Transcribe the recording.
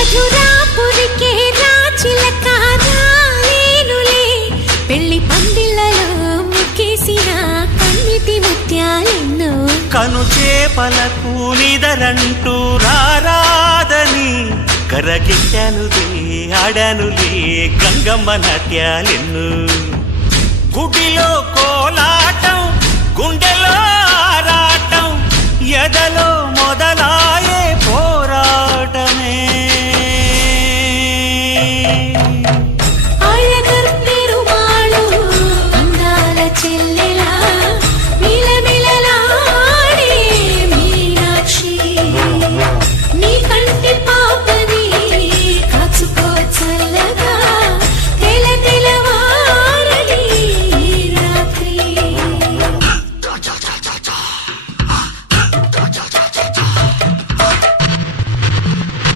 మధురాపురికే రాచిలక రాలేనులే పెళ్లి పందిళ్ళలో ముక్కేసిన కన్నిటి ముత్యాలెన్నో కను చేపలకు నిదరంటూ రారాదని కరగిట్టానులే ఆడానులే గంగమ్మ నాట్యాలెన్ను గుడిలో కోలాటం గుండెలో ఆరాటం ఎదలో మొద